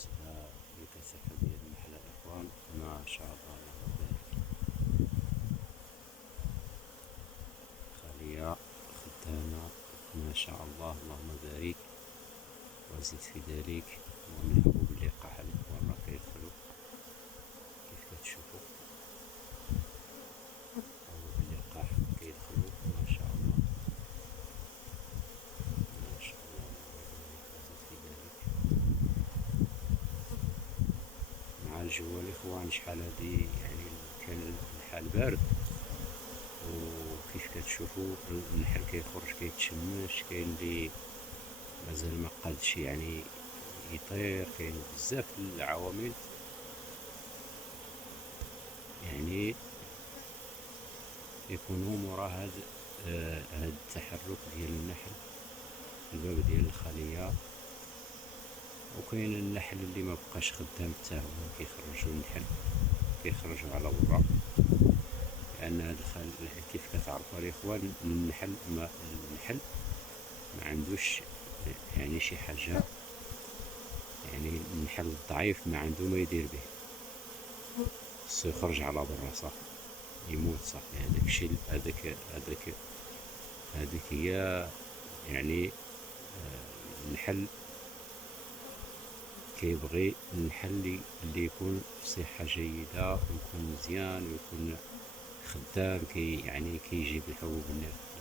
بالنسبة للكثافة ديال النحل الإخوان ما شاء الله اللهم بارك. خالية خدامة ما شاء الله اللهم بارك وزد في ذلك. المهم الحبوب اللقاح الإخوان راه كيدخلو كيف كتشوفو، حبوب اللقاح كيدخلو ما شاء الله ما شاء الله اللهم بارك وزد في ذلك. مع الجو الإخوان شحال هادي يعني كان الحال بارد، وكيف كتشوفوا النحل كيخرج كيتشمش، كاين اللي مازال ما قادش يعني يطير، كاين بزاف العوامل يعني يكونوا مورا هاد التحرك ديال النحل في الباب ديال الخلية. وكاين النحل اللي ما بقاش خدام حتى هو كيخرجوا النحل كيخرجوا على برا، لان هاد كيف كتعرفوا الاخوان النحل ما عندوش يعني شي حاجه، يعني النحل الضعيف ما عنده ما يدير به، خصو يخرج على برا صافي يموت صافي. هذاك الشيء هذيك هي يعني النحل كيبغي النحل اللي يكون في صحة جيدة ويكون مزيان ويكون خدام، يعني كيجيب الحبوب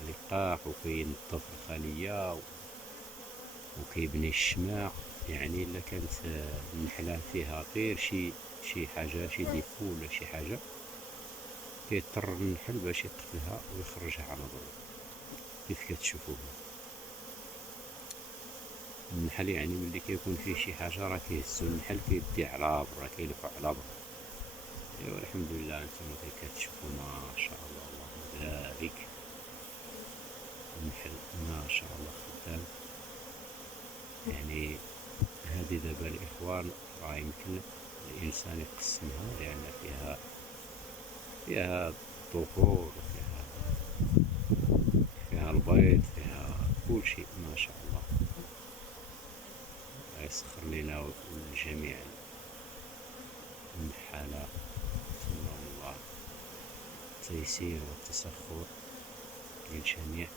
اللقاح وكينظف الخلية وكيبني الشماع. يعني الا كانت النحلة فيها غير شي حاجة شي ديفو ولا شي حاجة، كيضطر النحل باش يقتلها ويخرجها على برا كيف كتشوفوا. النحل يعني ملي كيكون فيه شي حاجة راه كيهزو النحل كيديه على برا كيلفو على برا. ايوا الحمد لله نتوما كي كتشوفوا ما شاء الله اللهم بارك النحل ما شاء الله خدام. يعني هذه دابا الإخوان راه يمكن الإنسان يقسمها، لأن فيها الذكور فيها البيض فيها كل شيء ما شاء الله. يسخر لنا وللجميع النحالة، نتمنى الله التيسير والتسخر للجميع.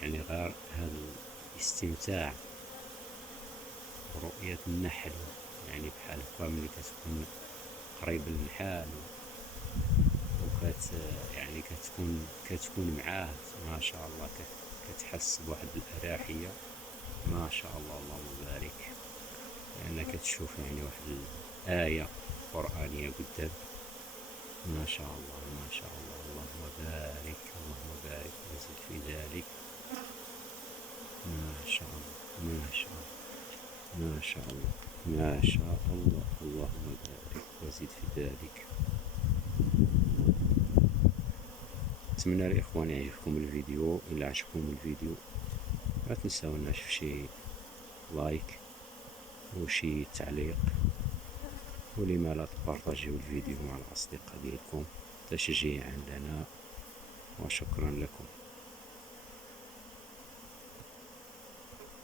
يعني غير هذا الاستمتاع برؤية النحل، يعني بحال هكا ملي كتكون قريب للنحال يعني كتكون معاه ما شاء الله كتحس بواحد الأريحية ما شاء الله اللهم بارك. لأنك كتشوف يعني واحد الآية قرآنية قدام ما شاء الله ما شاء الله اللهم بارك اللهم بارك وزد في ذلك ما شاء الله ما شاء الله ما شاء الله ما شاء الله اللهم بارك وزد في ذلك. نتمنى الإخوان يعجبكم الفيديو. إلا عجبكم الفيديو لا تنساوناش في شي لايك وشي تعليق، ولما لا تبارطاجيو الفيديو مع الأصدقاء ديالكم تشجيعا لنا، وشكرا لكم.